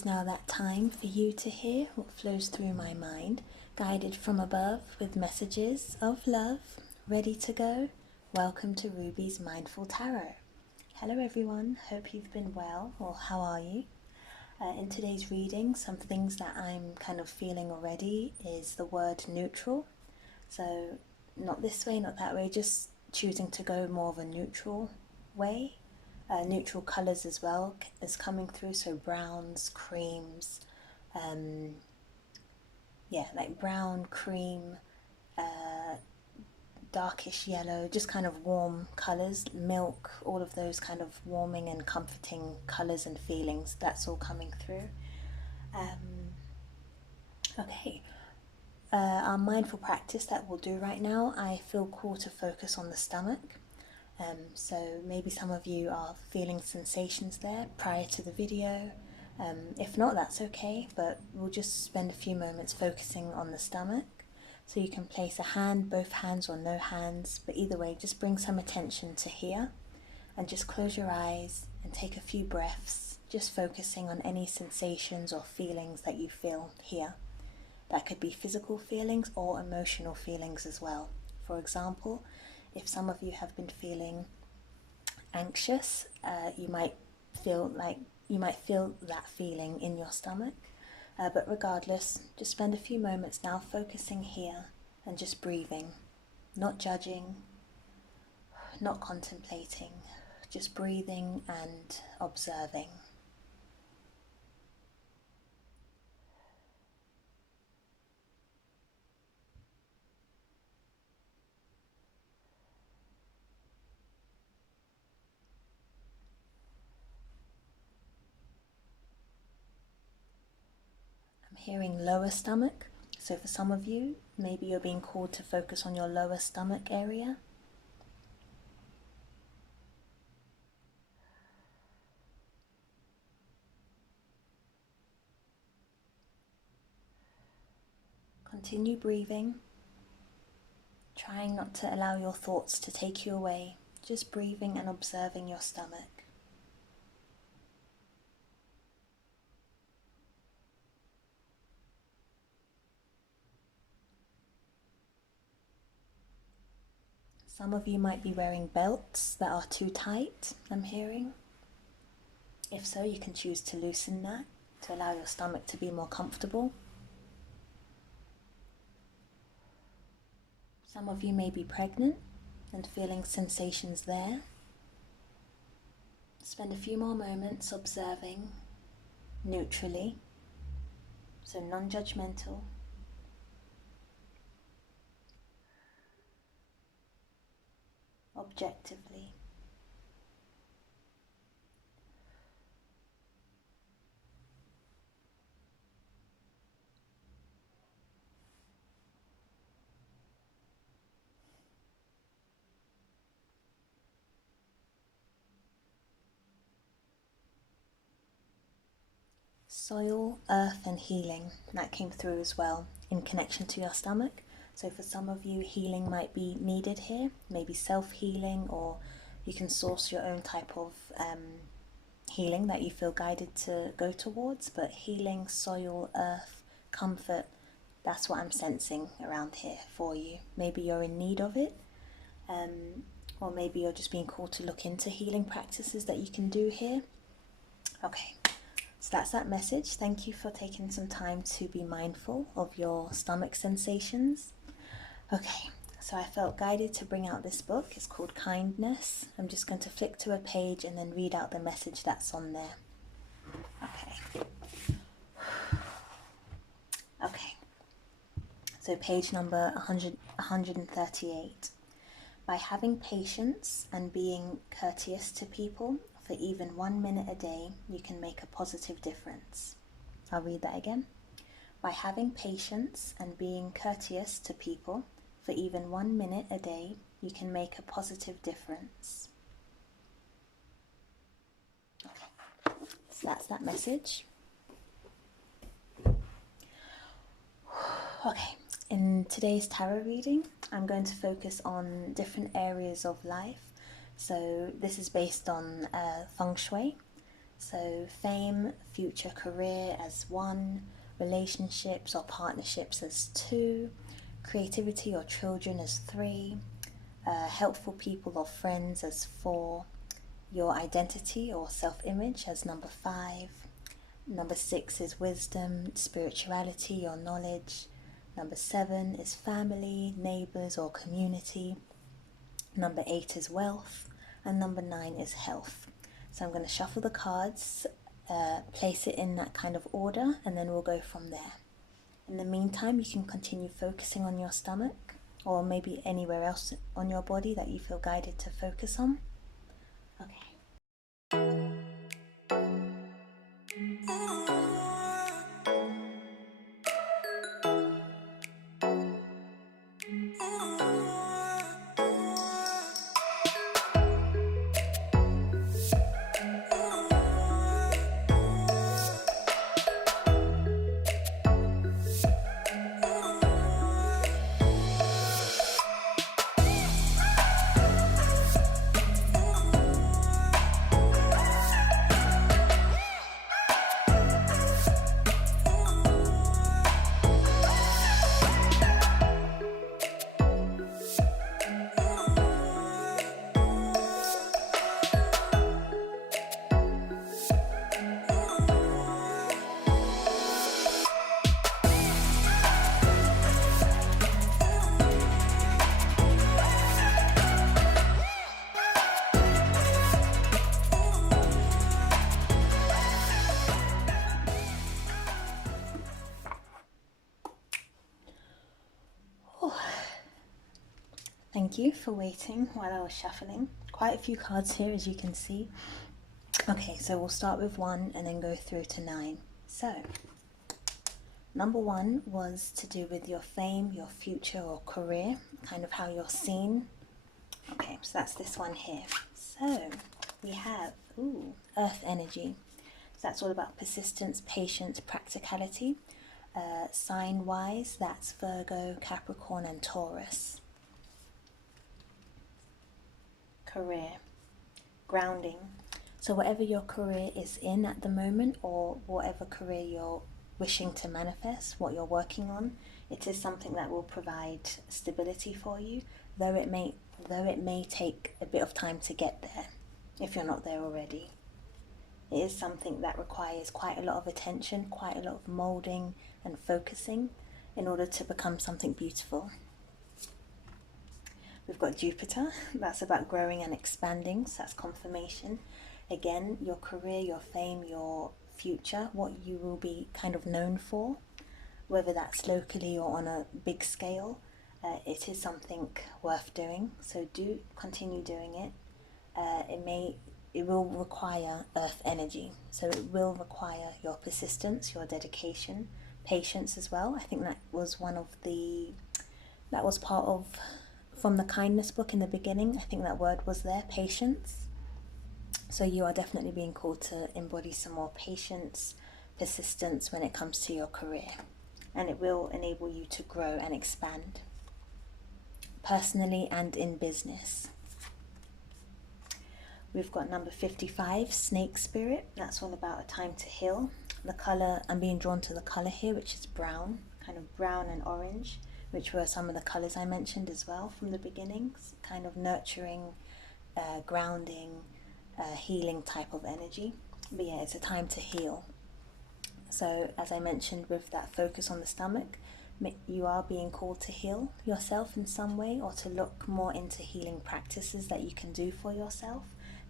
is now that time for you to hear what flows through my mind, guided from above with messages of love, ready to go. Welcome to Ruby's Mindful Tarot. Hello everyone, hope you've been well, or how are you? In today's reading, some things that I'm kind of feeling already is the word neutral. So not this way, not that way, just choosing to go more of a neutral way. Neutral colours as well is coming through, so browns, creams, like brown, cream, darkish yellow, just kind of warm colours, milk, all of those kind of warming and comforting colours and feelings, that's all coming through. Our mindful practice that we'll do right now, I feel called to focus on the stomach. So maybe some of you are feeling sensations there prior to the video. If not, that's okay, but we'll just spend a few moments focusing on the stomach. So you can place a hand, both hands or no hands, but either way, just bring some attention to here and just close your eyes and take a few breaths, just focusing on any sensations or feelings that you feel here. That could be physical feelings or emotional feelings as well. For example, if some of you have been feeling anxious, you might feel that feeling in your stomach. But regardless, just spend a few moments now focusing here and just breathing, not judging, not contemplating, just breathing and observing. Hearing lower stomach, so for some of you, maybe you're being called to focus on your lower stomach area. Continue breathing, trying not to allow your thoughts to take you away, just breathing and observing your stomach. Some of you might be wearing belts that are too tight, I'm hearing. If so, you can choose to loosen that to allow your stomach to be more comfortable. Some of you may be pregnant and feeling sensations there. Spend a few more moments observing neutrally, so non-judgmental. Objectively. Soil, earth and healing, that came through as well in connection to your stomach. So for some of you, healing might be needed here, maybe self-healing, or you can source your own type of healing that you feel guided to go towards. But healing, soil, earth, comfort, that's what I'm sensing around here for you. Maybe you're in need of it, or maybe you're just being called to look into healing practices that you can do here. Okay. So that's that message. Thank you for taking some time to be mindful of your stomach sensations. Okay, so I felt guided to bring out this book. It's called Kindness. I'm just going to flick to a page and then read out the message that's on there. Okay. So page number 138. By having patience and being courteous to people, for even 1 minute a day, you can make a positive difference. I'll read that again. By having patience and being courteous to people, for even 1 minute a day, you can make a positive difference. Okay, so that's that message. Okay, in today's tarot reading, I'm going to focus on different areas of life. So this is based on Feng Shui. So fame, future career as 1, relationships or partnerships as 2, creativity or children as 3, helpful people or friends as 4, your identity or self-image as number 5, number 6 is wisdom, spirituality or knowledge, number 7 is family, neighbours or community, number 8 is wealth, and number 9 is health. So I'm going to shuffle the cards, place it in that kind of order, and then we'll go from there. In the meantime, you can continue focusing on your stomach, or maybe anywhere else on your body that you feel guided to focus on. Okay. Thank you for waiting while I was shuffling. Quite a few cards here, as you can see. Okay, so we'll start with 1 and then go through to 9. So, number 1 was to do with your fame, your future or career, kind of how you're seen. Okay, so that's this one here. So, we have, earth energy. So that's all about persistence, patience, practicality. Sign-wise, that's Virgo, Capricorn and Taurus. Career, grounding. So whatever your career is in at the moment, or whatever career you're wishing to manifest, what you're working on, it is something that will provide stability for you, though it may take a bit of time to get there if you're not there already. It is something that requires quite a lot of attention, quite a lot of molding and focusing in order to become something beautiful. We've got Jupiter, that's about growing and expanding, so that's confirmation. Again, your career, your fame, your future, what you will be kind of known for, whether that's locally or on a big scale, it is something worth doing, so do continue doing it. It will require earth energy, so it will require your persistence, your dedication, patience as well. I think that was part of, from the kindness book in the beginning, I think that word was there, patience. So you are definitely being called to embody some more patience, persistence when it comes to your career, and it will enable you to grow and expand personally and in business. We've got number 55, Snake Spirit. That's all about a time to heal. The colour, I'm being drawn to the colour here, which is brown, kind of brown and orange, which were some of the colours I mentioned as well from the beginnings, kind of nurturing, grounding, healing type of energy. But yeah, it's a time to heal. So as I mentioned, with that focus on the stomach, you are being called to heal yourself in some way, or to look more into healing practices that you can do for yourself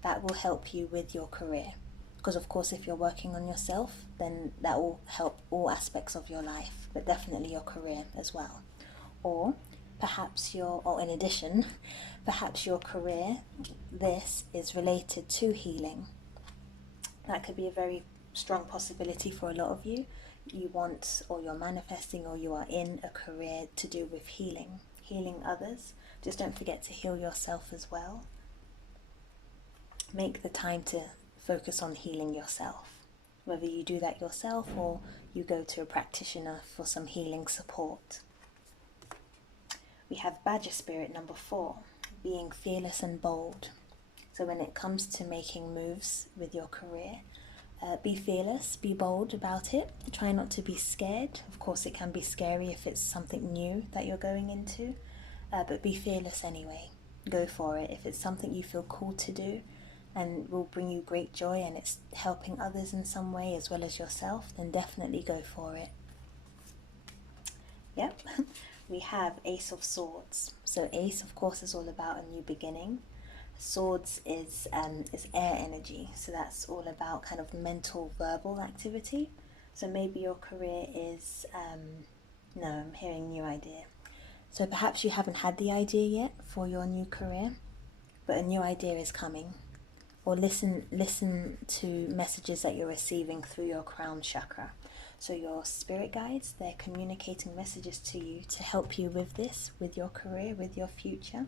that will help you with your career. Because of course, if you're working on yourself, then that will help all aspects of your life, but definitely your career as well. Or perhaps in addition, perhaps your career, this is related to healing. That could be a very strong possibility for a lot of you. You want, or you're manifesting, or you are in a career to do with healing others. Just don't forget to heal yourself as well. Make the time to focus on healing yourself, whether you do that yourself or you go to a practitioner for some healing support. We have Badger Spirit, number 4, being fearless and bold. So when it comes to making moves with your career, Be fearless, be bold about it. Try not to be scared. Of course, it can be scary if it's something new that you're going into, but be fearless anyway. Go for it. If it's something you feel called to do and will bring you great joy and it's helping others in some way as well as yourself, then definitely go for it. Yep, we have Ace of Swords. So Ace, of course, is all about a new beginning. Swords is air energy, so that's all about kind of mental, verbal activity. So maybe your career is, no, I'm hearing new idea. So perhaps you haven't had the idea yet for your new career, but a new idea is coming. Or listen to messages that you're receiving through your crown chakra. So your spirit guides, they're communicating messages to you to help you with this, with your career, with your future.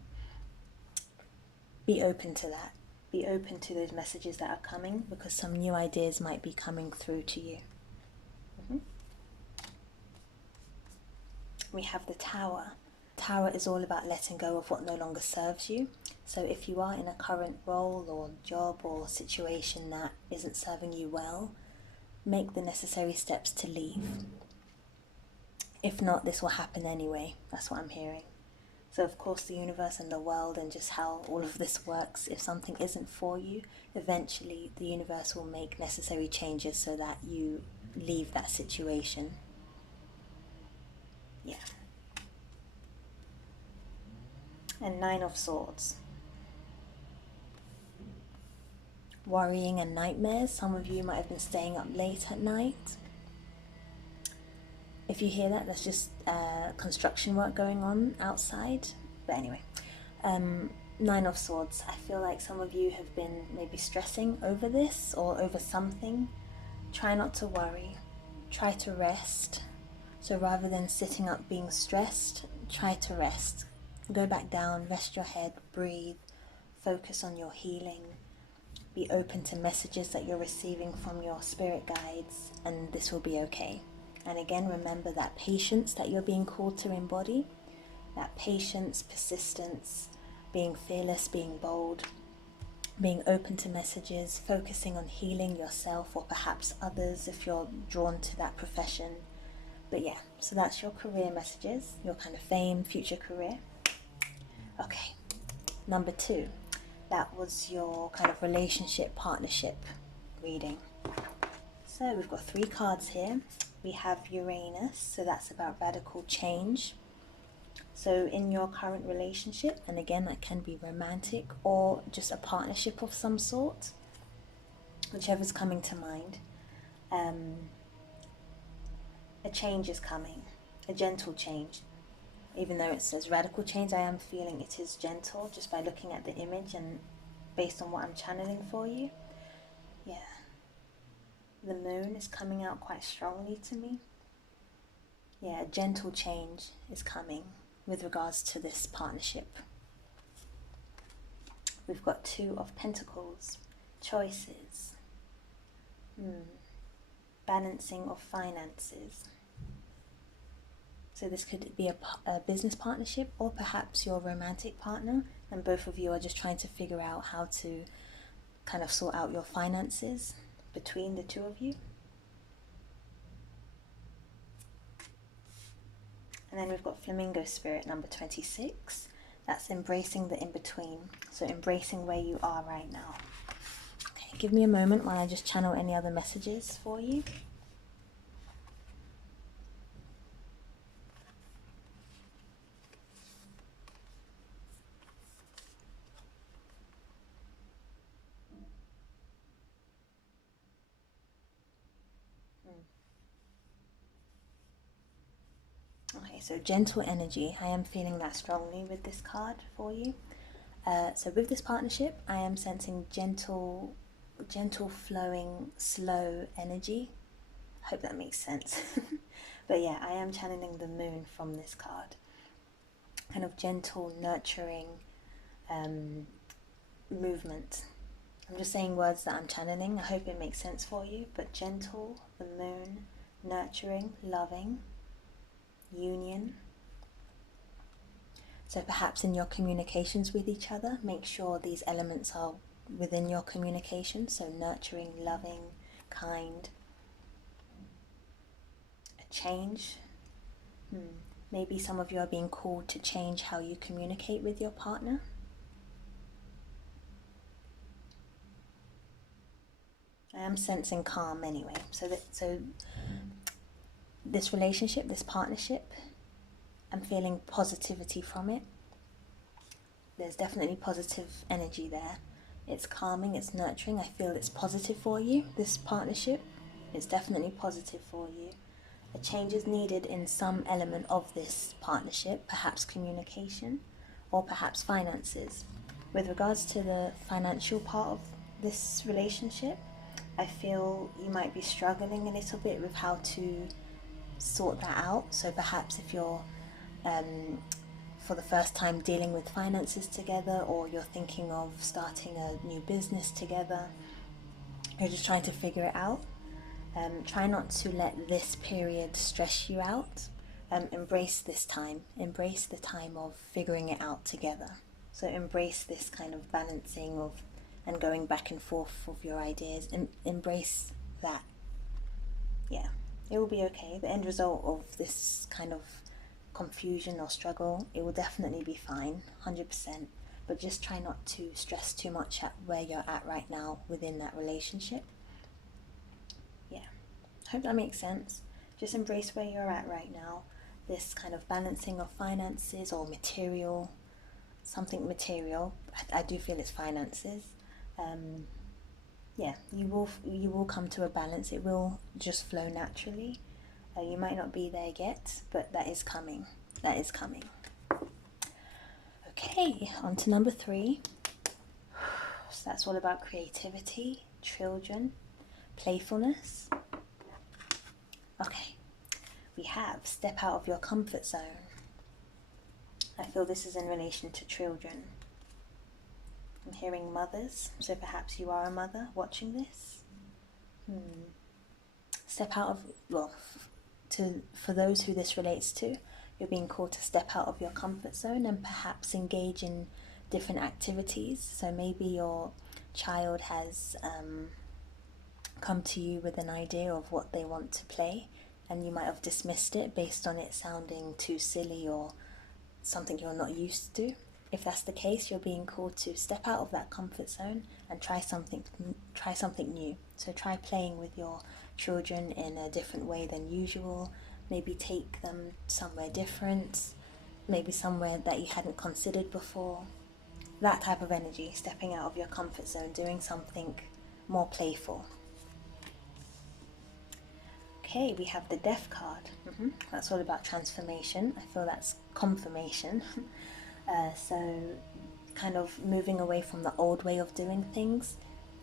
Be open to that. Be open to those messages that are coming, because some new ideas might be coming through to you. We have the Tower. Tower is all about letting go of what no longer serves you. So if you are in a current role or job or situation that isn't serving you well, make the necessary steps to leave. If not, this will happen anyway. That's what I'm hearing. So of course the universe and the world and just how all of this works, if something isn't for you, eventually the universe will make necessary changes so that you leave that situation. Yeah. And Nine of Swords. Worrying and nightmares. Some of you might have been staying up late at night. If you hear that, there's just construction work going on outside. But anyway, Nine of Swords. I feel like some of you have been maybe stressing over this or over something. Try not to worry. Try to rest. So rather than sitting up being stressed, try to rest. Go back down, rest your head, breathe, focus on your healing. Be open to messages that you're receiving from your spirit guides, and this will be okay. And again, remember that patience that you're being called to embody, that patience, persistence, being fearless, being bold, being open to messages, focusing on healing yourself or perhaps others if you're drawn to that profession. But yeah, so that's your career messages, your kind of fame, future career. Okay, number 2, that was your kind of relationship, partnership reading. So we've got 3 cards here. We have Uranus, so that's about radical change. So in your current relationship, and again that can be romantic or just a partnership of some sort, whichever's coming to mind, a change is coming, a gentle change. Even though it says radical change, I am feeling it is gentle just by looking at the image and based on what I'm channeling for you. Yeah. The moon is coming out quite strongly to me. Yeah, a gentle change is coming with regards to this partnership. We've got 2 of Pentacles, choices, balancing of finances. So this could be a business partnership or perhaps your romantic partner, and both of you are just trying to figure out how to kind of sort out your finances between the 2 of you. And then we've got Flamingo Spirit, number 26. That's embracing the in-between. So embracing where you are right now. Okay, give me a moment while I just channel any other messages for you. Okay, so gentle energy. I am feeling that strongly with this card for you. So with this partnership, I am sensing gentle flowing, slow energy. I hope that makes sense. But yeah, I am channeling the moon from this card. Kind of gentle, nurturing movement. I'm just saying words that I'm channeling. I hope it makes sense for you. But gentle, the moon, nurturing, loving, union. So perhaps in your communications with each other, make sure these elements are within your communication. So nurturing, loving, kind. A change. Maybe some of you are being called to change how you communicate with your partner. I am sensing calm anyway. So this relationship, this partnership, I'm feeling positivity from it. There's definitely positive energy there. It's calming, it's nurturing. I feel it's positive for you, this partnership. It's definitely positive for you. A change is needed in some element of this partnership, perhaps communication or perhaps finances. With regards to the financial part of this relationship, I feel you might be struggling a little bit with how to sort that out. So perhaps if you're for the first time dealing with finances together, or you're thinking of starting a new business together, you're just trying to figure it out. Try not to let this period stress you out. Embrace this time. Embrace the time of figuring it out together. So embrace this kind of balancing of and going back and forth of your ideas. Embrace that. Yeah, it will be okay. The end result of this kind of confusion or struggle, it will definitely be fine, 100%. But just try not to stress too much at where you're at right now within that relationship. Yeah, hope that makes sense. Just embrace where you're at right now. This kind of balancing of finances or material, something material. I do feel it's finances. Yeah, you will come to a balance. It will just flow naturally. You might not be there yet, but that is coming. That is coming. Okay, on to number 3. So that's all about creativity, children, playfulness. Okay, we have step out of your comfort zone. I feel this is in relation to children. I'm hearing mothers, so perhaps you are a mother watching this. Step out of, well, for those who this relates to, you're being called to step out of your comfort zone and perhaps engage in different activities. So maybe your child has come to you with an idea of what they want to play, and you might have dismissed it based on it sounding too silly or something you're not used to. If that's the case, you're being called to step out of that comfort zone and try something new. So try playing with your children in a different way than usual. Maybe take them somewhere different, maybe somewhere that you hadn't considered before. That type of energy, stepping out of your comfort zone, doing something more playful. Okay, we have the Death card. That's all about transformation. I feel that's confirmation. So kind of moving away from the old way of doing things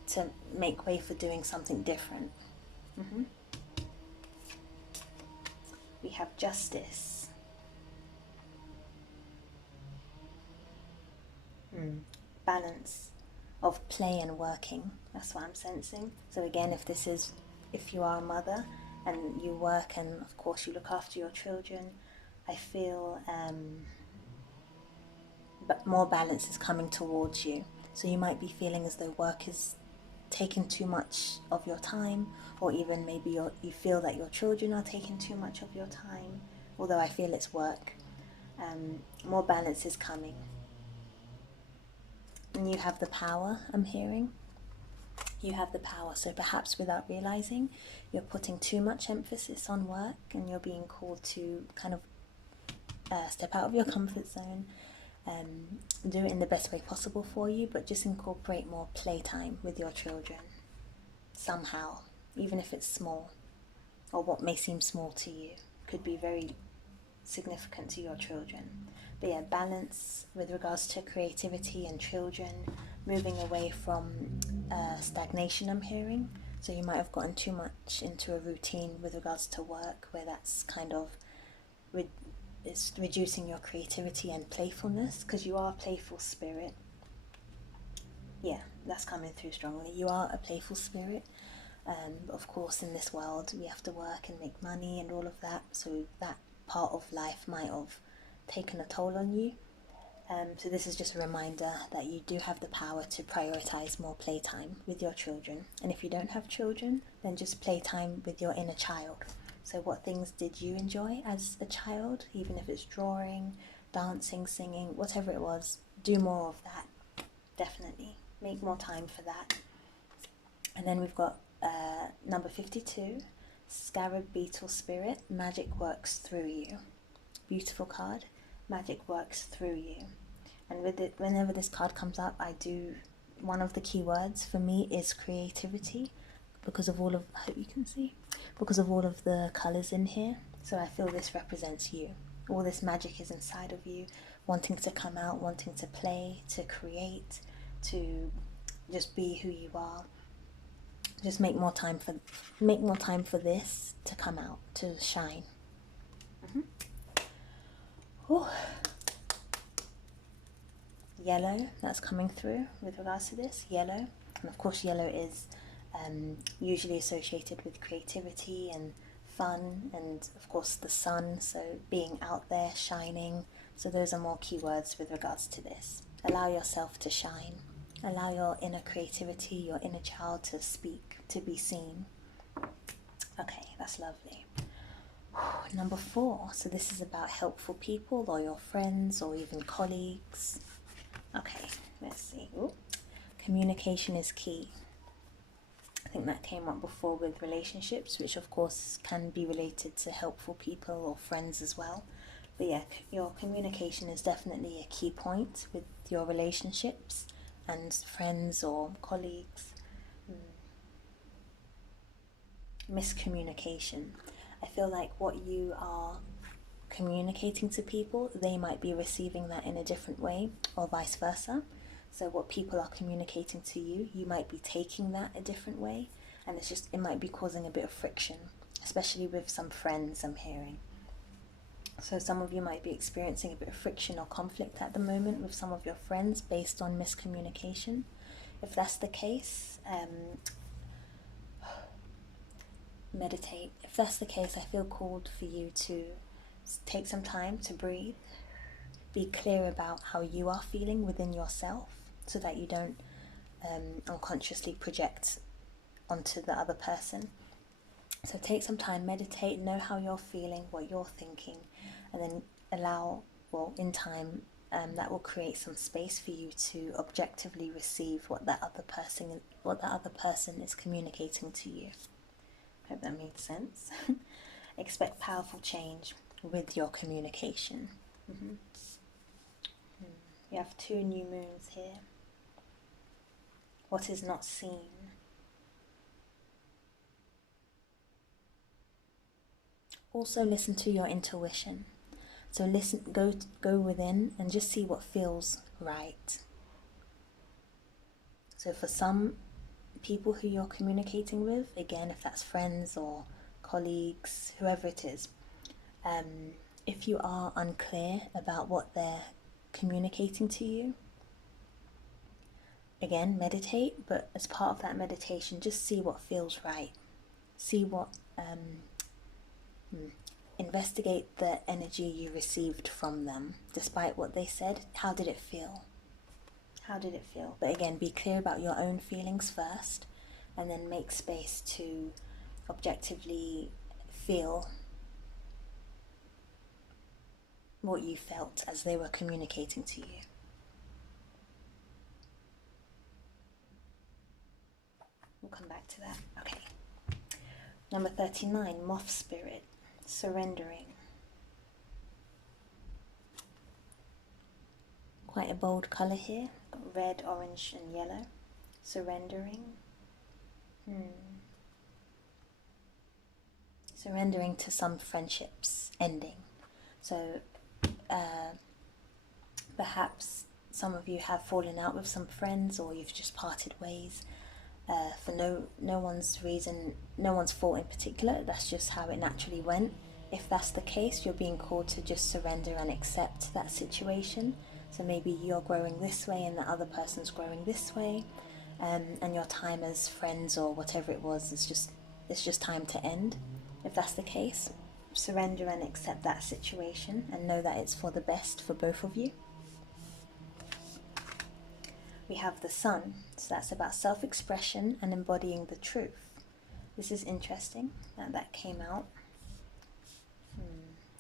to make way for doing something different. We have Justice. Balance of play and working. That's what I'm sensing. So again, if you are a mother and you work and of course you look after your children, I feel but more balance is coming towards you. So you might be feeling as though work is taking too much of your time, or even maybe you feel that your children are taking too much of your time, although I feel it's work. More balance is coming. And you have the power, I'm hearing. You have the power. So perhaps without realizing, you're putting too much emphasis on work and you're being called to kind of step out of your comfort zone, do it in the best way possible for you, but just incorporate more playtime with your children somehow, even if it's small, or what may seem small to you could be very significant to your children. But yeah, balance with regards to creativity and children, moving away from stagnation, I'm hearing. So you might have gotten too much into a routine with regards to work, where that's kind of it's reducing your creativity and playfulness, because you are a playful spirit. Yeah, that's coming through strongly. You are a playful spirit. Of course, in this world, we have to work and make money and all of that. So that part of life might have taken a toll on you. So this is just a reminder that you do have the power to prioritize more playtime with your children. And if you don't have children, then just playtime with your inner child. So what things did you enjoy as a child, even if it's drawing, dancing, singing, whatever it was, do more of that. Definitely. Make more time for that. And then we've got number 52, Scarab Beetle Spirit, Magic Works Through You. Beautiful card. Magic works through you. And with it, whenever this card comes up, one of the key words for me is creativity, because of all of, I hope you can see, because of all of the colours in here. So I feel this represents you. All this magic is inside of you, wanting to come out, wanting to play, to create, to just be who you are. Just make more time for this to come out, to shine. Yellow, that's coming through with regards to this, yellow. And of course yellow is usually associated with creativity and fun, and of course the sun, so being out there, shining. So those are more keywords with regards to this. Allow yourself to shine. Allow your inner creativity, your inner child to speak, to be seen. Okay, that's lovely. Number 4, so this is about helpful people or your friends or even colleagues. Okay, let's see. Ooh. Communication is key. I think that came up before with relationships, which of course can be related to helpful people or friends as well. But yeah, your communication is definitely a key point with your relationships and friends or colleagues. Miscommunication. I feel like what you are communicating to people, they might be receiving that in a different way, or vice versa. So what people are communicating to you, you might be taking that a different way, and it might be causing a bit of friction, especially with some friends I'm hearing. So some of you might be experiencing a bit of friction or conflict at the moment with some of your friends based on miscommunication. If that's the case, meditate. If that's the case, I feel called for you to take some time to breathe, be clear about how you are feeling within yourself, so that you don't unconsciously project onto the other person. So take some time, meditate, know how you're feeling, what you're thinking, and then in time, that will create some space for you to objectively receive what that other person is communicating to you. Hope that made sense. Expect powerful change with your communication. You have 2 new moons here. What is not seen? Also listen to your intuition. So go within and just see what feels right. So for some people who you're communicating with, again, if that's friends or colleagues, whoever it is, if you are unclear about what they're communicating to you, again, meditate, but as part of that meditation, just see what feels right. See what, investigate the energy you received from them, despite what they said. How did it feel? How did it feel? But again, be clear about your own feelings first, and then make space to objectively feel what you felt as they were communicating to you. We'll come back to that. Okay. Number 39, Moth Spirit, surrendering. Quite a bold colour here. Got red, orange and yellow. Surrendering. Surrendering to some friendships ending. So perhaps some of you have fallen out with some friends, or you've just parted ways for no one's reason, no one's fault in particular. That's just how it naturally went. If that's the case, you're being called to just surrender and accept that situation. So maybe you're growing this way and the other person's growing this way, and your time as friends or whatever it was, it's just time to end. If that's the case, surrender and accept that situation and know that it's for the best for both of you. We have the Sun, so that's about self-expression and embodying the truth. This is interesting that came out.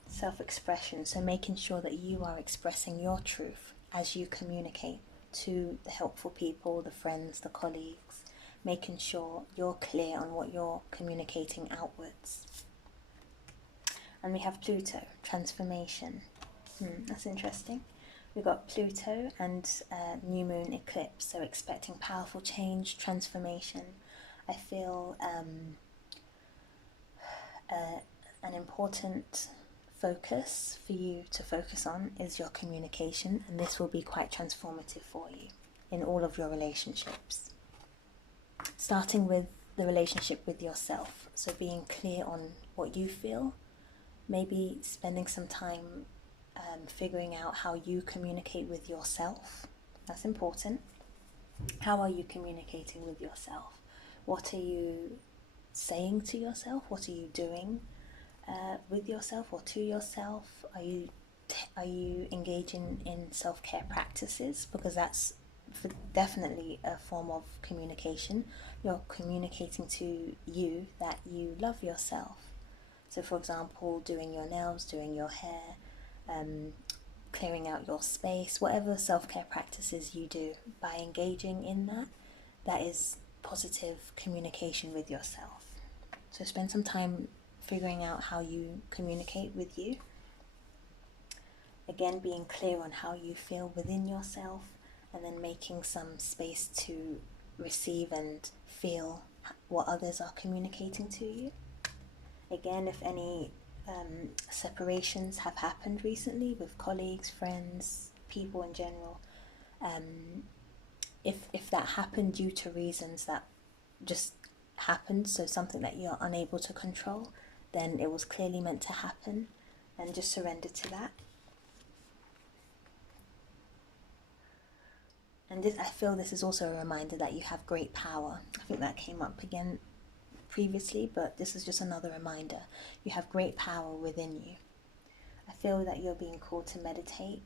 Self-expression, so making sure that you are expressing your truth as you communicate to the helpful people, the friends, the colleagues, making sure you're clear on what you're communicating outwards. And we have Pluto, transformation. That's interesting. We've got Pluto and new moon eclipse, so expecting powerful change, transformation. I feel an important focus for you to focus on is your communication, and this will be quite transformative for you in all of your relationships. Starting with the relationship with yourself, so being clear on what you feel, maybe spending some time figuring out how you communicate with yourself. That's important. How are you communicating with yourself? What are you saying to yourself? What are you doing with yourself or to yourself? Are you engaging in self-care practices? Because that's definitely a form of communication. You're communicating to you that you love yourself. So for example, doing your nails, doing your hair, clearing out your space, whatever self-care practices you do, by engaging in that, that is positive communication with yourself. So spend some time figuring out how you communicate with you. Again, being clear on how you feel within yourself, and then making some space to receive and feel what others are communicating to you. Again, if any separations have happened recently with colleagues, friends, people in general, if that happened due to reasons that just happened, so something that you're unable to control, then it was clearly meant to happen, and just surrender to that. And this, I feel this is also a reminder that you have great power. I think that came up again previously, but this is just another reminder. You have great power within you. I feel that you're being called to meditate.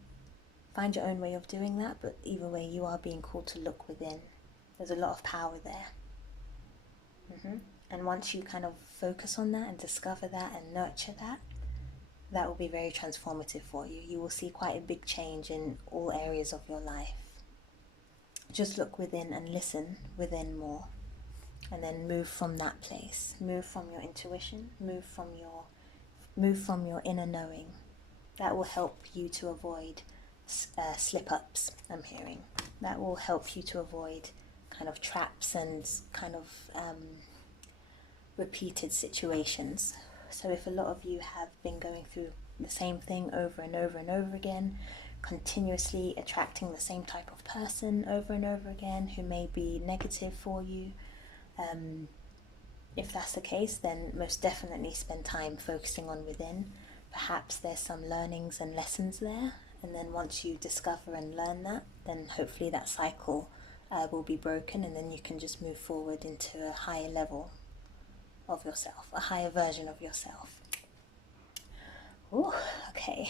Find your own way of doing that, but either way, you are being called to look within. There's a lot of power there. And once you kind of focus on that and discover that and nurture that, that will be very transformative for you. You will see quite a big change in all areas of your life. Just look within and listen within more, and then move from that place. Move from your intuition, move from your inner knowing. That will help you to avoid slip-ups, I'm hearing. That will help you to avoid kind of traps and kind of repeated situations. So if a lot of you have been going through the same thing over and over and over again, continuously attracting the same type of person over and over again who may be negative for you, if that's the case, then most definitely spend time focusing on within. Perhaps there's some learnings and lessons there, and then once you discover and learn that, then hopefully that cycle will be broken, and then you can just move forward into a higher level of yourself, a higher version of yourself. Ooh, okay.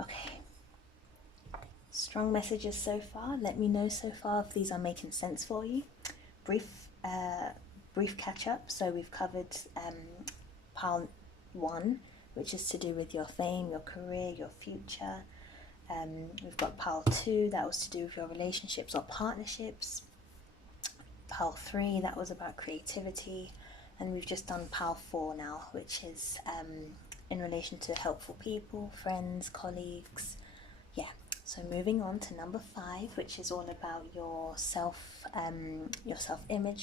Okay, strong messages so far. Let me know so far if these are making sense for you. Brief catch up. So we've covered pile 1, which is to do with your fame, your career, your future. We've got pile 2, that was to do with your relationships or partnerships. Pile 3, that was about creativity. And we've just done pile 4 now, which is in relation to helpful people, friends, colleagues. Yeah, so moving on to number 5, which is all about your self-image,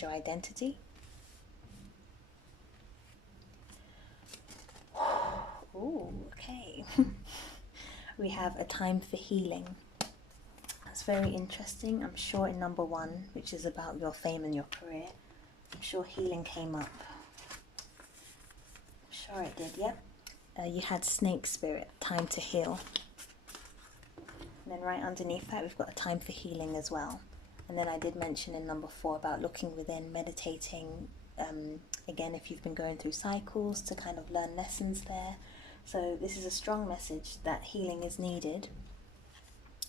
your identity. Ooh, okay. We have a time for healing. That's very interesting. I'm sure in number 1, which is about your fame and your career, I'm sure healing came up. I'm sure it did, yep. You had snake spirit, time to heal. And then right underneath that, we've got a time for healing as well. And then I did mention in number 4 about looking within, meditating, Again, if you've been going through cycles, to kind of learn lessons there. So this is a strong message that healing is needed,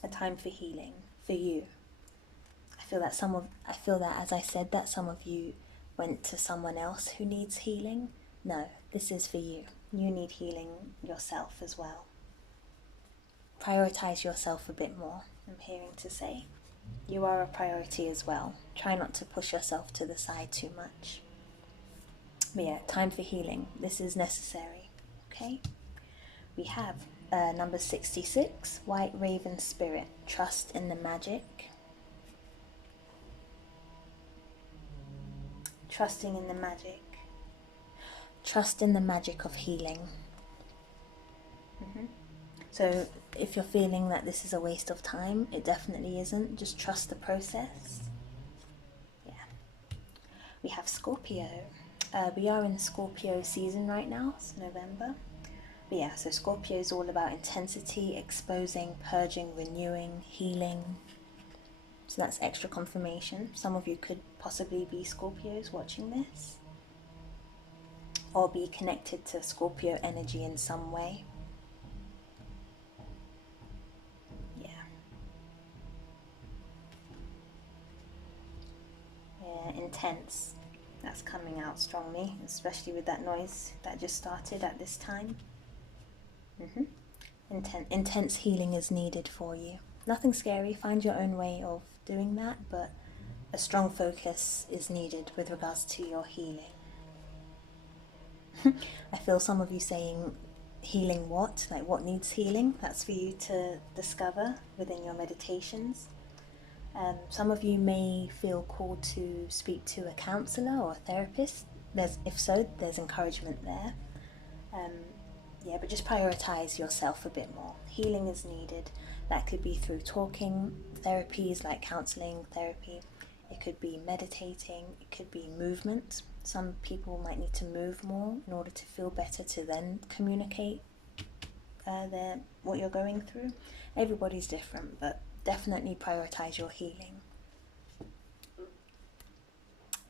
a time for healing for you. I feel that as I said that, some of you went to someone else who needs healing. No, this is for you. You need healing yourself as well. Prioritize yourself a bit more, I'm hearing to say. You are a priority as well. Try not to push yourself to the side too much. But yeah, time for healing. This is necessary. Okay? We have number 66, White Raven Spirit. Trust in the magic. Trusting in the magic. Trust in the magic of healing. So if you're feeling that this is a waste of time, it definitely isn't. Just trust the process. Yeah. We have Scorpio. We are in Scorpio season right now. It's November. But yeah, so Scorpio is all about intensity, exposing, purging, renewing, healing. So that's extra confirmation. Some of you could possibly be Scorpios watching this, or be connected to Scorpio energy in some way. Intense, that's coming out strongly, especially with that noise that just started at this time. Intense healing is needed for you. Nothing scary, find your own way of doing that, but a strong focus is needed with regards to your healing. I feel some of you saying, healing what? Like, what needs healing? That's for you to discover within your meditations. Some of you may feel called to speak to a counsellor or a therapist. If so, there's encouragement there. Yeah, but just prioritize yourself a bit more. Healing is needed. That could be through talking, therapies like counselling, therapy. It could be meditating. It could be movement. Some people might need to move more in order to feel better, to then communicate what you're going through. Everybody's different, but definitely prioritize your healing.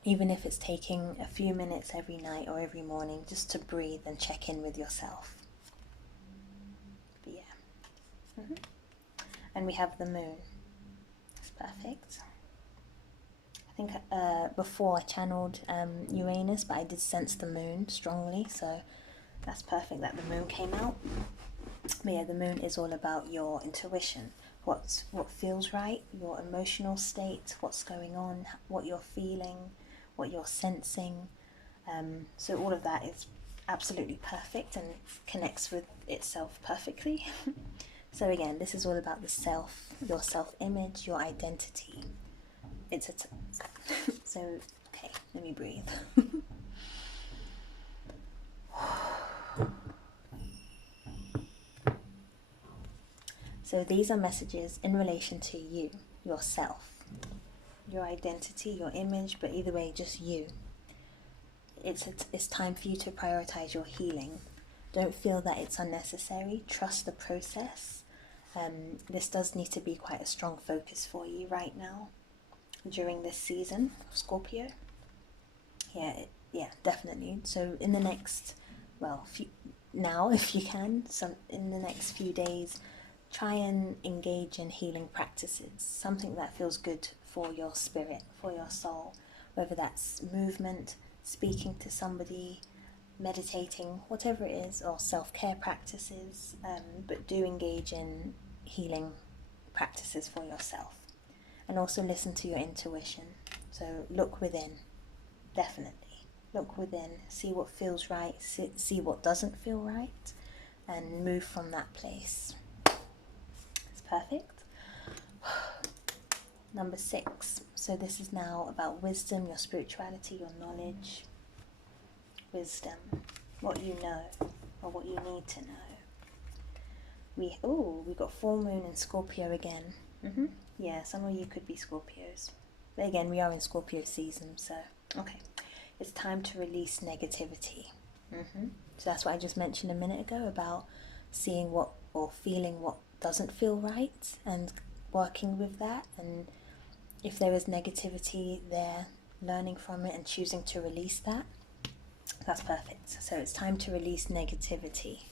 Even if it's taking a few minutes every night or every morning just to breathe and check in with yourself. But yeah. And we have the moon. That's perfect. I think before I channeled Uranus, but I did sense the moon strongly, so that's perfect that the moon came out. But yeah, the moon is all about your intuition. What feels right, your emotional state, what's going on, what you're feeling, what you're sensing. So all of that is absolutely perfect and connects with itself perfectly. So again, this is all about the self, your self-image, your identity. So, okay, let me breathe. So these are messages in relation to you, yourself, your identity, your image, but either way, just you. It's time for you to prioritize your healing. Don't feel that it's unnecessary. Trust the process. This does need to be quite a strong focus for you right now during this season of Scorpio. Yeah, definitely. So in the next, now if you can, in the next few days, try and engage in healing practices, something that feels good for your spirit, for your soul, whether that's movement, speaking to somebody, meditating, whatever it is, or self-care practices, but do engage in healing practices for yourself. And also listen to your intuition. So look within, definitely. Look within, see what feels right, see what doesn't feel right, and move from that place. Perfect. Number 6. So this is now about wisdom, your spirituality, your knowledge. Wisdom. What you know, or what you need to know. We got full moon in Scorpio again. Yeah, some of you could be Scorpios. But again, we are in Scorpio season, so okay. It's time to release negativity. So that's what I just mentioned a minute ago about seeing what or feeling what doesn't feel right and working with that. And if there is negativity there, learning from it and choosing to release that, that's perfect. So it's time to release negativity.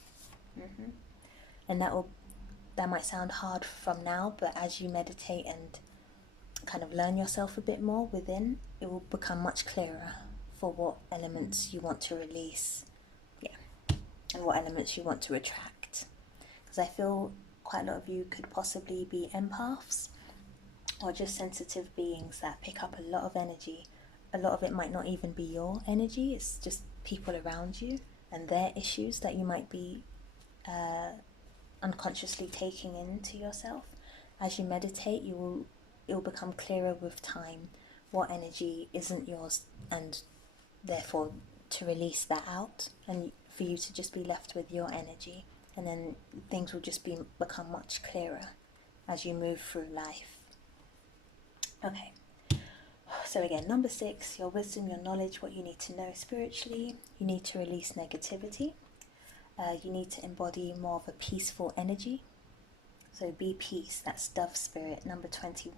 And that might sound hard from now, but as you meditate and kind of learn yourself a bit more within, it will become much clearer for what elements you want to release, and what elements you want to attract. Because I feel quite a lot of you could possibly be empaths, or just sensitive beings that pick up a lot of energy. A lot of it might not even be your energy, it's just people around you and their issues that you might be unconsciously taking into yourself. As you meditate, it will become clearer with time what energy isn't yours, and therefore to release that out, and for you to just be left with your energy, and then things will just become much clearer as you move through life. Okay, so again, number 6, your wisdom, your knowledge, what you need to know spiritually. You need to release negativity. You need to embody more of a peaceful energy. So be peace, that's dove spirit, number 21.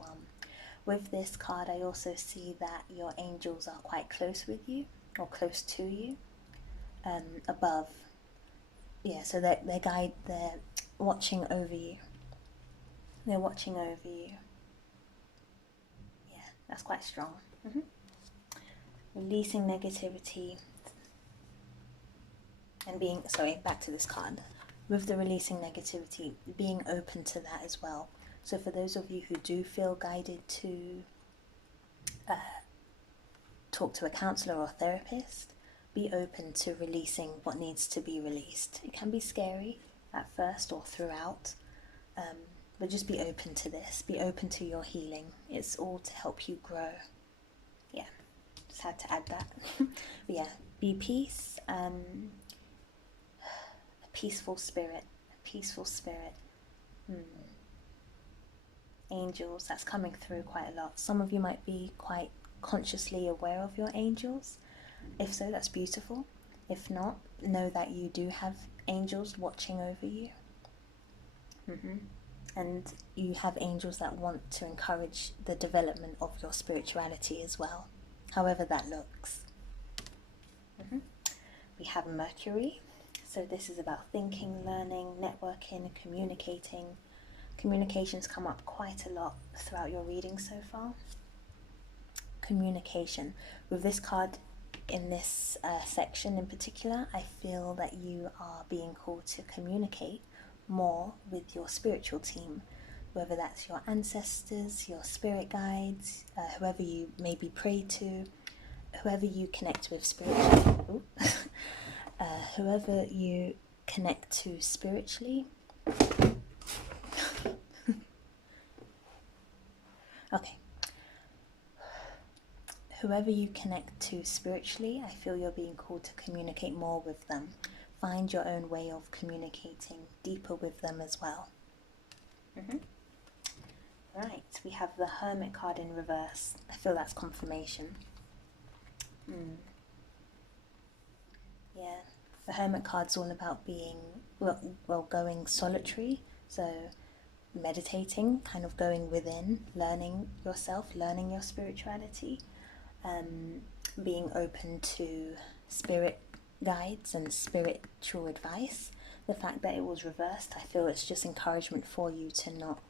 With this card, I also see that your angels are quite close with you, or close to you, above. Yeah, so they're watching over you. They're watching over you. Yeah, that's quite strong. Releasing negativity and being, back to this card. With the releasing negativity, being open to that as well. So for those of you who do feel guided to talk to a counselor or therapist, be open to releasing what needs to be released. It can be scary at first or throughout, but just be open to this. Be open to your healing. It's all to help you grow. Yeah, just had to add that. But yeah, be peace. A peaceful spirit. A peaceful spirit. Angels, that's coming through quite a lot. Some of you might be quite consciously aware of your angels. If so, that's beautiful. If not, know that you do have angels watching over you. And you have angels that want to encourage the development of your spirituality as well, however that looks. We have Mercury. So this is about thinking, learning, networking, communicating. Communications come up quite a lot throughout your reading so far. Communication. With this card in this section in particular, I feel that you are being called to communicate more with your spiritual team, whether that's your ancestors, your spirit guides, whoever you maybe pray to, whoever you connect with spiritually. Whoever you connect to spiritually. Okay. Whoever you connect to spiritually, I feel you're being called to communicate more with them. Find your own way of communicating deeper with them as well. Right, we have the Hermit card in reverse. I feel that's confirmation. Yeah, the Hermit card's all about being, going solitary. So meditating, kind of going within, learning yourself, learning your spirituality, being open to spirit guides and spiritual advice. The fact that it was reversed, I feel it's just encouragement for you to not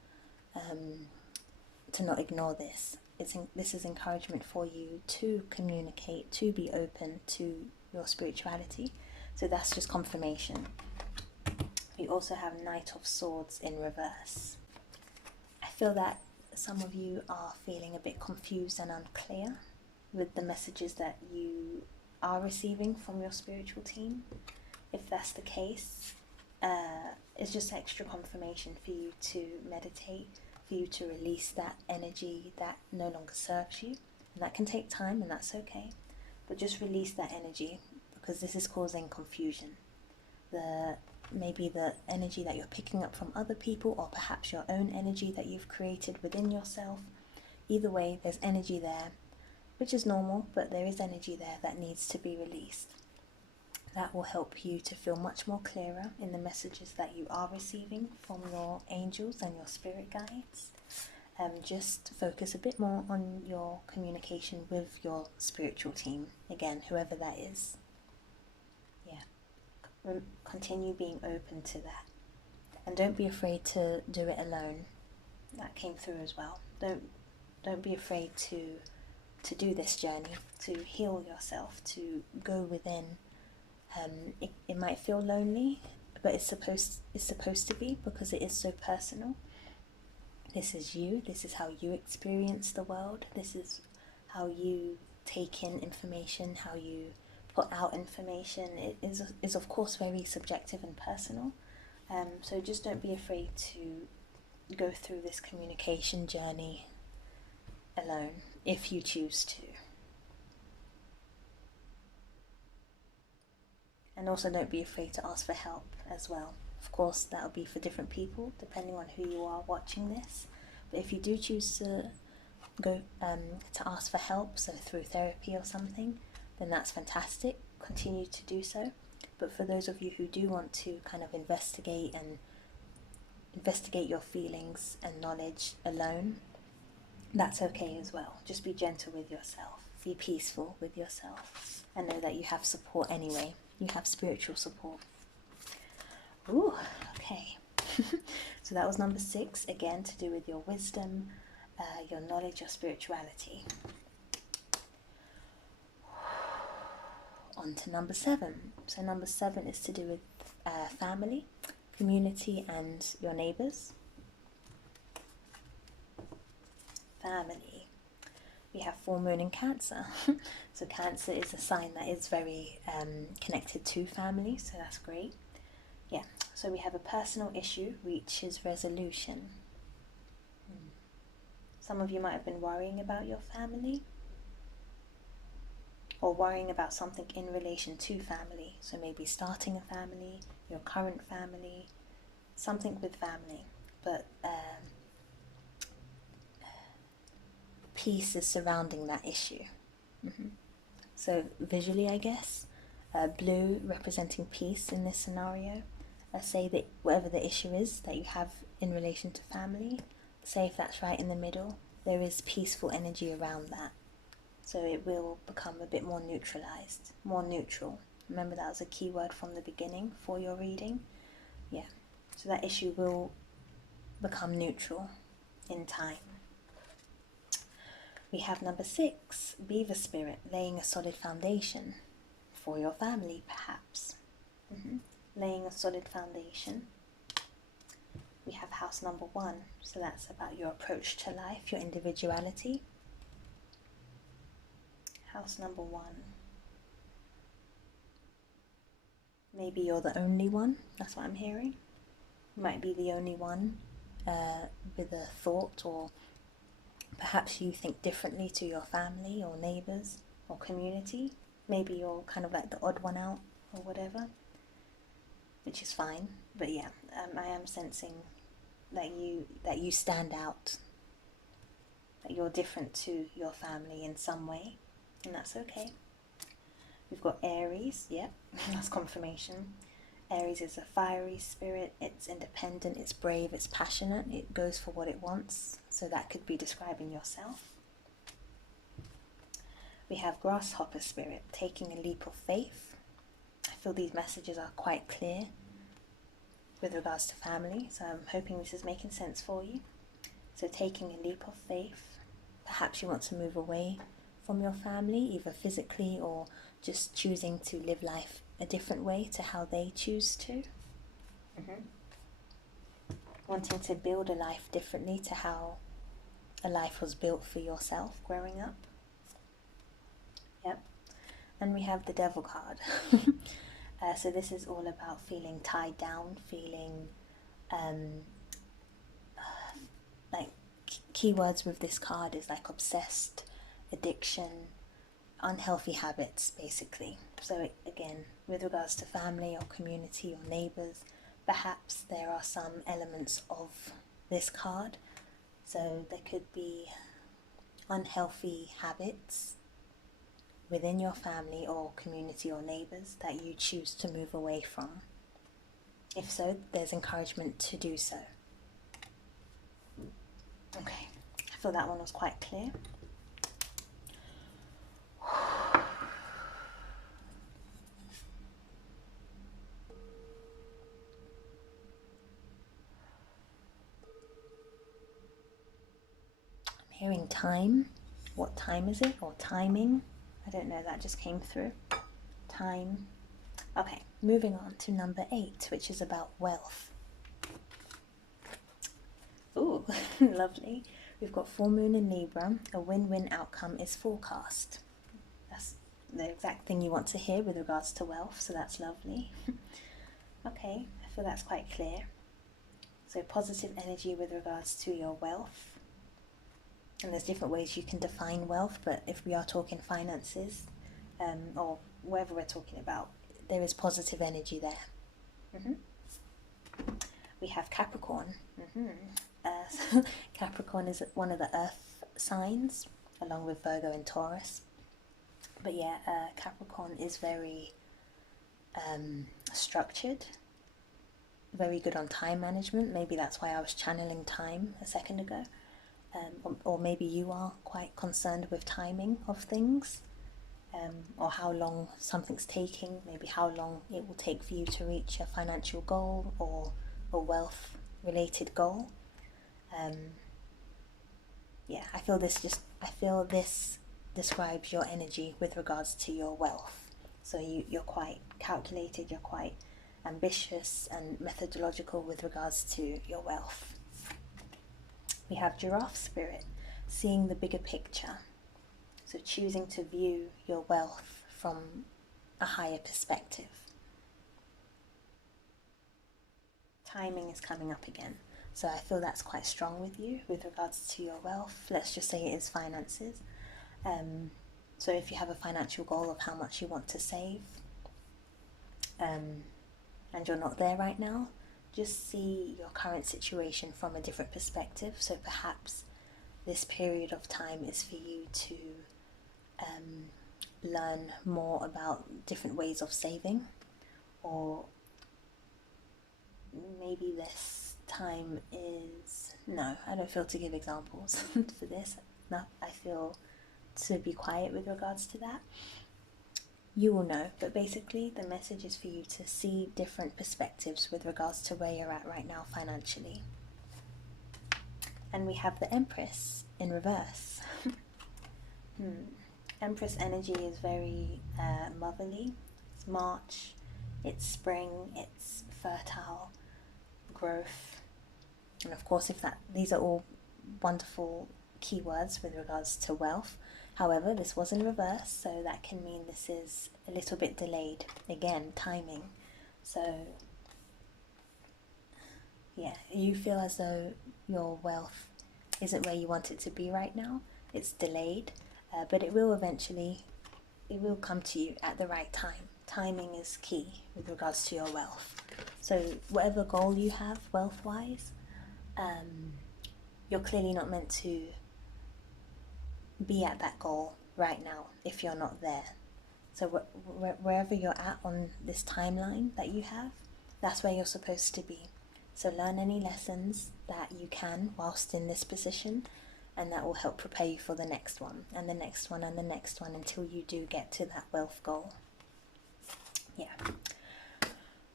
ignore this. This is encouragement for you to communicate, to be open to your spirituality. So that's just confirmation. We also have Knight of Swords in reverse. I feel that some of you are feeling a bit confused and unclear with the messages that you are receiving from your spiritual team. If that's the case, it's just extra confirmation for you to meditate, for you to release that energy that no longer serves you. And that can take time, and that's okay. But just release that energy, because this is causing confusion. Maybe the energy that you're picking up from other people, or perhaps your own energy that you've created within yourself. Either way, there's energy there, which is normal, but there is energy there that needs to be released. That will help you to feel much more clearer in the messages that you are receiving from your angels and your spirit guides. just focus a bit more on your communication with your spiritual team, again, whoever that is. Yeah, continue being open to that, and don't be afraid to do it alone. That came through as well. Don't be afraid to do this journey, to heal yourself, to go within. It might feel lonely, but it's supposed to be, because it is so personal. This is you. This is how you experience the world. This is how you take in information, how you put out information. It is of course very subjective and personal. So just don't be afraid to go through this communication journey alone, if you choose to. And also don't be afraid to ask for help as well. Of course, that'll be for different people, depending on who you are watching this. But if you do choose to go to ask for help, so through therapy or something, then that's fantastic. Continue to do so. But for those of you who do want to kind of investigate your feelings and knowledge alone, that's okay as well. Just be gentle with yourself. Be peaceful with yourself. And know that you have support anyway. You have spiritual support. Ooh, okay. So that was number 6, again, to do with your wisdom, your knowledge, your spirituality. On to number 7. So number 7 is to do with family, community, and your neighbours. Family. We have full moon in Cancer. So Cancer is a sign that is very connected to family, so that's great. Yeah, so we have a personal issue reaches resolution. Some of you might have been worrying about your family, or worrying about something in relation to family. So maybe starting a family, your current family, something with family. But peace is surrounding that issue. So visually, I guess, blue representing peace in this scenario. Say that whatever the issue is that you have in relation to family, say if that's right in the middle, there is peaceful energy around that. So it will become a bit more neutralized, more neutral. Remember, that was a key word from the beginning for your reading. Yeah, so that issue will become neutral in time. We have number 6, Beaver Spirit, laying a solid foundation for your family, perhaps. Laying a solid foundation. We have house number 1, so that's about your approach to life, your individuality. House number 1. Maybe you're the only one, that's what I'm hearing. You might be the only one with a thought, or perhaps you think differently to your family or neighbours or community. Maybe you're kind of like the odd one out or whatever, which is fine. But yeah, I am sensing that you stand out, that you're different to your family in some way, and that's okay. We've got Aries, yep, that's confirmation. Aries is a fiery spirit. It's independent, it's brave, it's passionate, it goes for what it wants. So that could be describing yourself. We have grasshopper spirit, taking a leap of faith. I feel these messages are quite clear with regards to family, so I'm hoping this is making sense for you. So taking a leap of faith. Perhaps you want to move away from your family, either physically or just choosing to live life a different way to how they choose to. Wanting to build a life differently to how a life was built for yourself growing up. Yep. And we have the Devil card. So this is all about feeling tied down, feeling like keywords with this card is like obsessed, addiction, unhealthy habits, basically. So again, with regards to family or community or neighbours, perhaps there are some elements of this card. So there could be unhealthy habits within your family or community or neighbours that you choose to move away from. If so, there's encouragement to do so. Okay, feel that one was quite clear. I'm hearing time. What time is it? Or timing? I don't know, that just came through. Time. Okay, moving on to number 8, which is about wealth. Ooh, lovely. We've got full moon in Libra. A win-win outcome is forecast. That's the exact thing you want to hear with regards to wealth, so that's lovely. Okay, I feel that's quite clear. So positive energy with regards to your wealth. And there's different ways you can define wealth, but if we are talking finances, or whatever we're talking about, there is positive energy there. We have Capricorn. Capricorn is one of the earth signs, along with Virgo and Taurus. But yeah, Capricorn is very structured, very good on time management. Maybe that's why I was channeling time a second ago. Or maybe you are quite concerned with timing of things, or how long something's taking, maybe how long it will take for you to reach a financial goal or a wealth related goal. Yeah, I feel this describes your energy with regards to your wealth. So you're quite calculated, you're quite ambitious and methodological with regards to your wealth. We have Giraffe Spirit, seeing the bigger picture. So choosing to view your wealth from a higher perspective. Timing is coming up again. So I feel that's quite strong with you with regards to your wealth. Let's just say it is finances. So if you have a financial goal of how much you want to save, and you're not there right now, just see your current situation from a different perspective. So perhaps this period of time is for you to learn more about different ways of saving, or maybe this time is, no, I don't feel to give examples for this. No, I feel to be quiet with regards to that. You will know, but basically the message is for you to see different perspectives with regards to where you're at right now financially. And we have the Empress in reverse. Empress energy is very motherly. It's March, it's spring, it's fertile growth. And of course, these are all wonderful keywords with regards to wealth. However, this was in reverse, so that can mean this is a little bit delayed. Again, timing. So yeah, you feel as though your wealth isn't where you want it to be right now. It's delayed, but it will eventually, it will come to you at the right time. Timing is key with regards to your wealth. So whatever goal you have wealth-wise, you're clearly not meant to be at that goal right now if you're not there. So wherever you're at on this timeline that you have, that's where you're supposed to be. So learn any lessons that you can whilst in this position, and that will help prepare you for the next one, and the next one, and the next one, until you do get to that wealth goal. Yeah.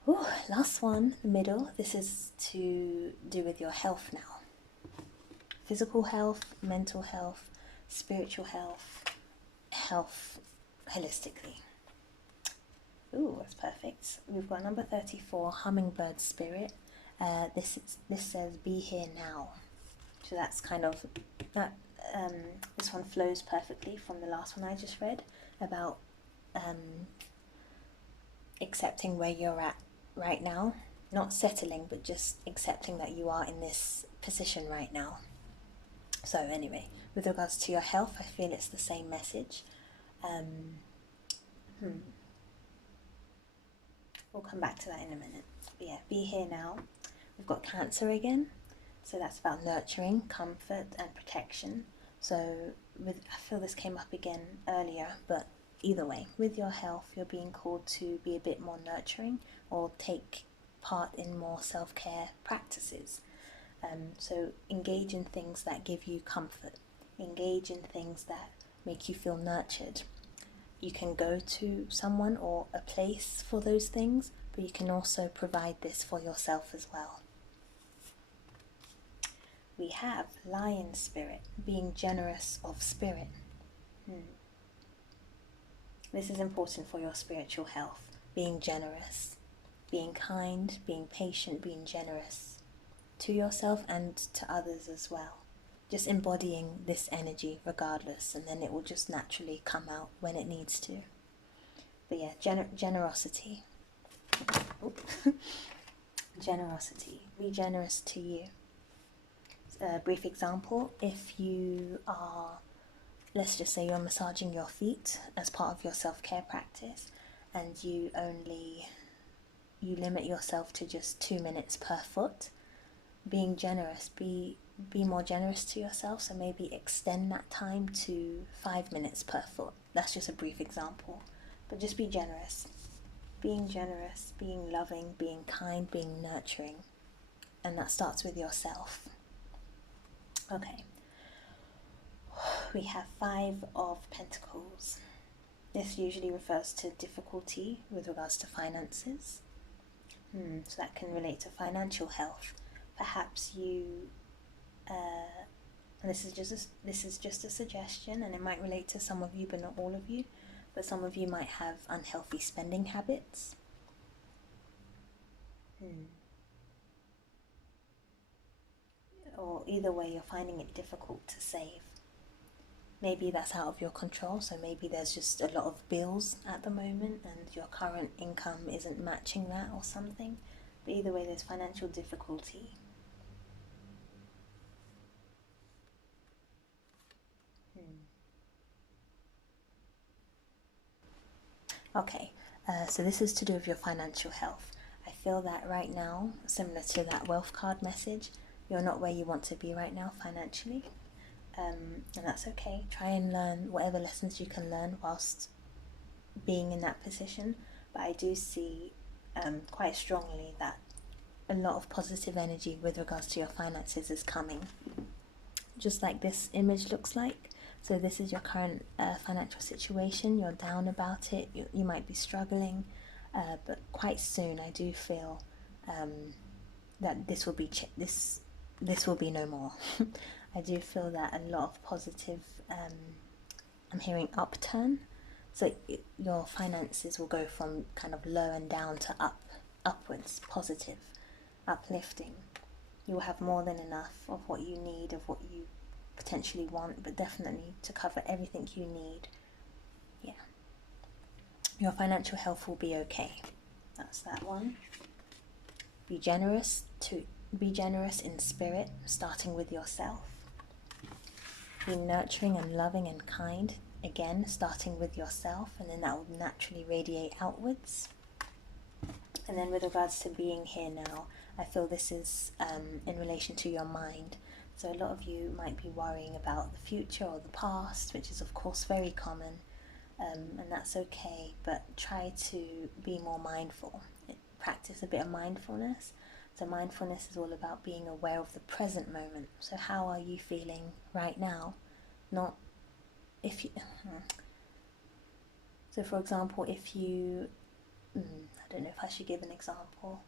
Ooh, last one, the middle. This is to do with your health now. Physical health, mental health, spiritual health, health holistically. Ooh, that's perfect. We've got number 34, Hummingbird Spirit. This says be here now. So that's kind of that. This one flows perfectly from the last one I just read about accepting where you're at right now, not settling, but just accepting that you are in this position right now. So anyway, with regards to your health, I feel it's the same message. We'll come back to that in a minute. But yeah, be here now. We've got Cancer again. So that's about nurturing, comfort and protection. So I feel this came up again earlier, but either way, with your health, you're being called to be a bit more nurturing or take part in more self-care practices. So engage in things that give you comfort. Engage in things that make you feel nurtured. You can go to someone or a place for those things, but you can also provide this for yourself as well. We have lion spirit, being generous of spirit. This is important for your spiritual health. Being generous, being kind, being patient, being generous to yourself and to others as well. Just embodying this energy regardless, and then it will just naturally come out when it needs to. But yeah, generosity. Generosity. Be generous to you. A brief example, if you are, let's just say you're massaging your feet as part of your self-care practice, and you limit yourself to just 2 minutes per foot. Being generous, be more generous to yourself, so maybe extend that time to 5 minutes per foot. That's just a brief example, but just be generous. Being generous, being loving, being kind, being nurturing, and that starts with yourself. Okay, we have 5 of Pentacles. This usually refers to difficulty with regards to finances. So that can relate to financial health. Perhaps you, and this is just a suggestion, and it might relate to some of you, but not all of you. But some of you might have unhealthy spending habits. Or either way, you're finding it difficult to save. Maybe that's out of your control, so maybe there's just a lot of bills at the moment and your current income isn't matching that or something. But either way, there's financial difficulty. Okay, so this is to do with your financial health. I feel that right now, similar to that wealth card message, you're not where you want to be right now financially. And that's okay. Try and learn whatever lessons you can learn whilst being in that position. But I do see quite strongly that a lot of positive energy with regards to your finances is coming. Just like this image looks like. So this is your current financial situation. You're down about it. You might be struggling. But quite soon I do feel that this will be this will be no more. I do feel that a lot of positive, I'm hearing upturn. So your finances will go from kind of low and down to upwards, positive, uplifting. You will have more than enough of what you need, of what you potentially want, but definitely to cover everything you need. Yeah. Your financial health will be okay. That's that one. Be generous in spirit, starting with yourself. Be nurturing and loving and kind, again, starting with yourself, and then that will naturally radiate outwards. And then with regards to being here now, I feel this is in relation to your mind. So a lot of you might be worrying about the future or the past, which is of course very common, and that's okay, but try to be more mindful. Practice a bit of mindfulness. So mindfulness is all about being aware of the present moment. So how are you feeling right now? Not if you... So for example, if you... I don't know if I should give an example.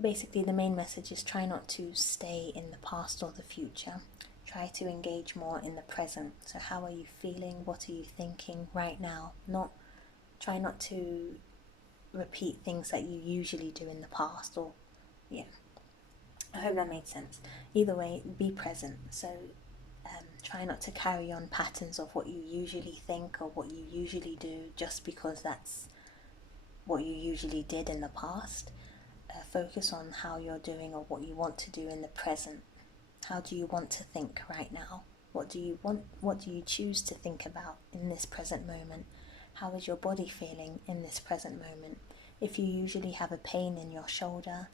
Basically, the main message is try not to stay in the past or the future. Try to engage more in the present. So how are you feeling? What are you thinking right now? Try not to repeat things that you usually do in the past, or I hope that made sense. Either way, be present. So try not to carry on patterns of what you usually think or what you usually do just because that's what you usually did in the past. Focus on how you're doing or what you want to do in the present. How do you want to think right now? What do you want? What do you choose to think about in this present moment? How is your body feeling in this present moment? If you usually have a pain in your shoulder,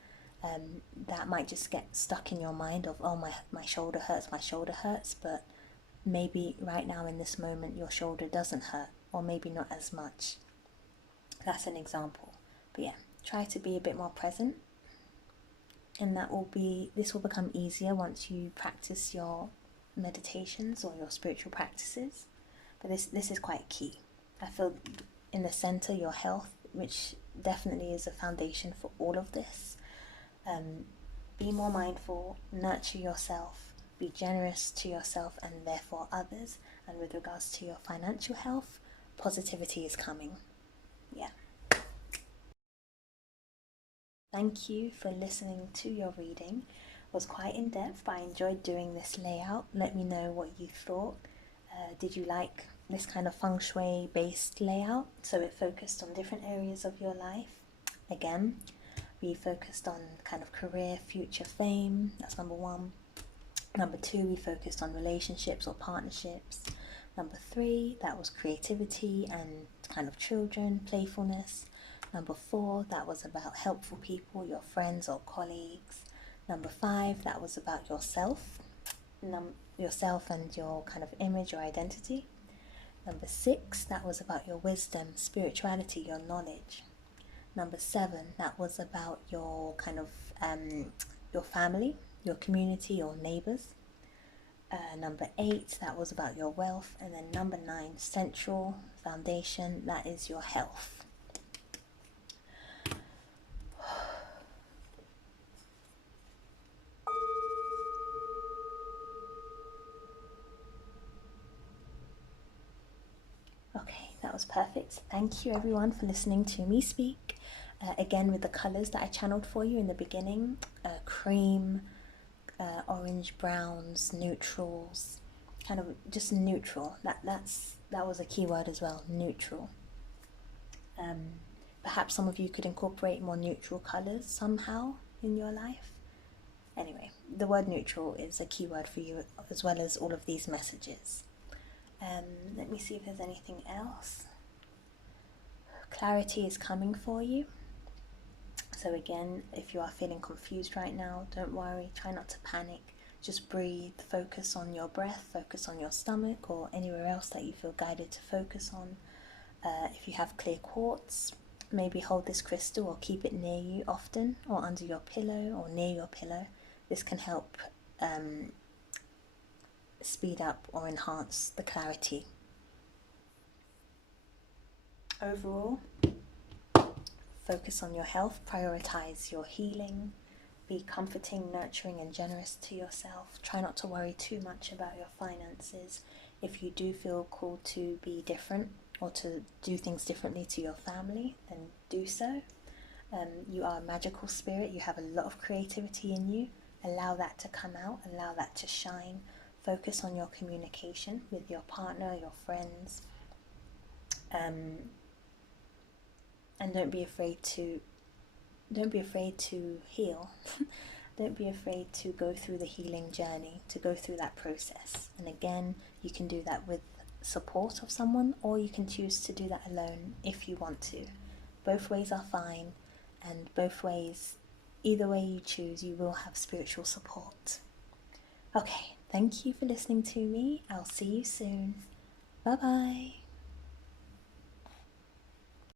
that might just get stuck in your mind of, oh, my shoulder hurts, but maybe right now in this moment your shoulder doesn't hurt, or maybe not as much. That's an example. But yeah, try to be a bit more present. and this will become easier once you practice your meditations or your spiritual practices. But this is quite key. I feel in the center, your health, which definitely is a foundation for all of this. Be more mindful, nurture yourself, be generous to yourself and therefore others. And with regards to your financial health, positivity is coming. Yeah. Thank you for listening to your reading. It was quite in depth, but I enjoyed doing this layout. Let me know what you thought. Did you like this kind of feng shui based layout? So it focused on different areas of your life. Again, we focused on kind of career, future, fame. That's number 1. Number 2, we focused on relationships or partnerships. Number 3, that was creativity and kind of children, playfulness. Number 4, that was about helpful people, your friends or colleagues. Number 5, that was about yourself, yourself and your kind of image or identity. Number 6, that was about your wisdom, spirituality, your knowledge. Number 7, that was about your kind of your family, your community, your neighbors. Number 8, that was about your wealth. And then number 9, central foundation, that is your health. Okay, that was perfect. Thank you everyone for listening to me speak. Again, with the colors that I channeled for you in the beginning, cream, orange, browns, neutrals, kind of just neutral. That was a key word as well, neutral. Perhaps some of you could incorporate more neutral colors somehow in your life. Anyway, the word neutral is a key word for you, as well as all of these messages. Let me see if there's anything else. Clarity is coming for you. So again, if you are feeling confused right now, don't worry, try not to panic. Just breathe, focus on your breath, focus on your stomach or anywhere else that you feel guided to focus on. If you have clear quartz, maybe hold this crystal or keep it near you often, or under your pillow or near your pillow. This can help speed up or enhance the clarity. Overall, focus on your health, prioritize your healing, be comforting, nurturing and generous to yourself. Try not to worry too much about your finances. If you do feel called to be different or to do things differently to your family, then do so. You are a magical spirit, you have a lot of creativity in you. Allow that to come out, allow that to shine. Focus on your communication with your partner, your friends, and don't be afraid to heal. Don't be afraid to go through the healing journey, to go through that process. And again, you can do that with support of someone, or you can choose to do that alone if you want to. Both ways are fine, and both ways, either way you choose, you will have spiritual support. Okay, thank you for listening to me. I'll see you soon. Bye bye.